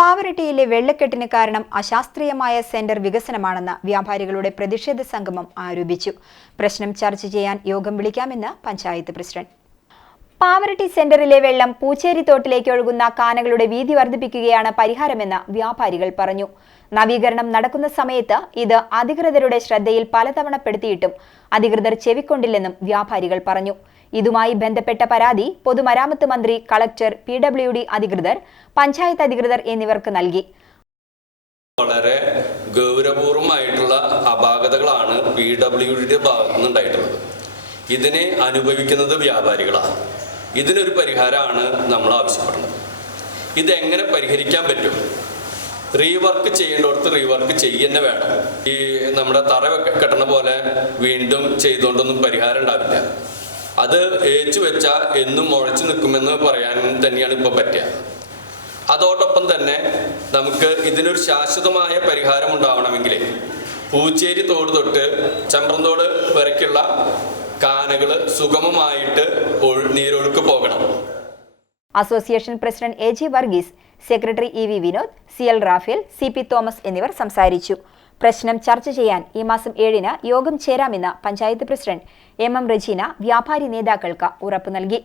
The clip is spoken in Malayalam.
പാവറട്ടിയിലെ വെള്ളക്കെട്ടിന് കാരണം അശാസ്ത്രീയമായ സെന്റർ വികസനമാണെന്ന് വ്യാപാരികളുടെ പ്രതിഷേധ സംഗമം ആരോപിച്ചു. പ്രശ്നം ചർച്ച ചെയ്യാൻ യോഗം വിളിക്കാമെന്ന് പഞ്ചായത്ത് പ്രസിഡന്റ്. പാവറട്ടി സെന്ററിലെ വെള്ളം പൂച്ചേരി തോട്ടിലേക്ക് ഒഴുകുന്ന കാനകളുടെ വീതി വർദ്ധിപ്പിക്കുകയാണ് പരിഹാരമെന്ന് വ്യാപാരികൾ പറഞ്ഞു. നവീകരണം നടക്കുന്ന സമയത്ത് ഇത് അധികൃതരുടെ ശ്രദ്ധയിൽ പലതവണ പെടുത്തിയിട്ടും അധികൃതർ ചെവിക്കൊണ്ടില്ലെന്നും വ്യാപാരികൾ പറഞ്ഞു. ഇതുമായി ബന്ധപ്പെട്ട പരാതി പൊതുമരാമത്ത് മന്ത്രി കളക്ടർ പി ഡബ്ല്യു ഡി അധികൃതർ പഞ്ചായത്ത് അധികൃതർ എന്നിവർക്ക് നൽകി. വളരെ ഗൗരവപൂർവമായിട്ടുള്ള അപാകതകളാണ് പി ഡബ്ല്യു ഡിയുടെ ഭാഗത്തു നിന്നുണ്ടായിട്ടുള്ളത് ഇതിനെ അനുഭവിക്കുന്നത് വ്യാപാരികളാണ്. ഇതിനൊരു പരിഹാരമാണ് നമ്മൾ ആവശ്യപ്പെടുന്നത്. ഇതെങ്ങനെ പരിഹരിക്കാൻ പറ്റും? റീവർക്ക് ചെയ്യേണ്ടടുത്ത് റീവർക്ക് ചെയ്യുന്ന വേണം. ഈ നമ്മുടെ തറ കെട്ടണ പോലെ വീണ്ടും ചെയ്തുകൊണ്ടൊന്നും പരിഹാരം ഉണ്ടാവില്ല. അത് ഏച്ചു വെച്ച എന്നും മുഴച്ചു നിൽക്കുമെന്ന് പറയാൻ തന്നെയാണ് ഇപ്പൊ പറ്റുക. അതോടൊപ്പം തന്നെ നമുക്ക് ഇതിനൊരു ശാശ്വതമായ പരിഹാരം ഉണ്ടാവണമെങ്കിൽ പൂച്ചേരി തോട് തൊട്ട് ചമ്പ്രന്തോട് വരയ്ക്കുള്ള കാനകൾ സുഗമമായിട്ട് നീരൊഴുക്ക് പോകണം. Association president A G Varghese secretary E V Vinod C L Raphael C P Thomas എന്നിവർ സംസാരിച്ചു. പ്രശ്നം ചർച്ച ചെയ്യാൻ ഈ മാസം ഏഴിന് യോഗം ചേരാമെന്ന് panchayat president M M Rajeena വ്യാപാരി നേതാക്കൾക്ക് ഉറപ്പു നൽകി.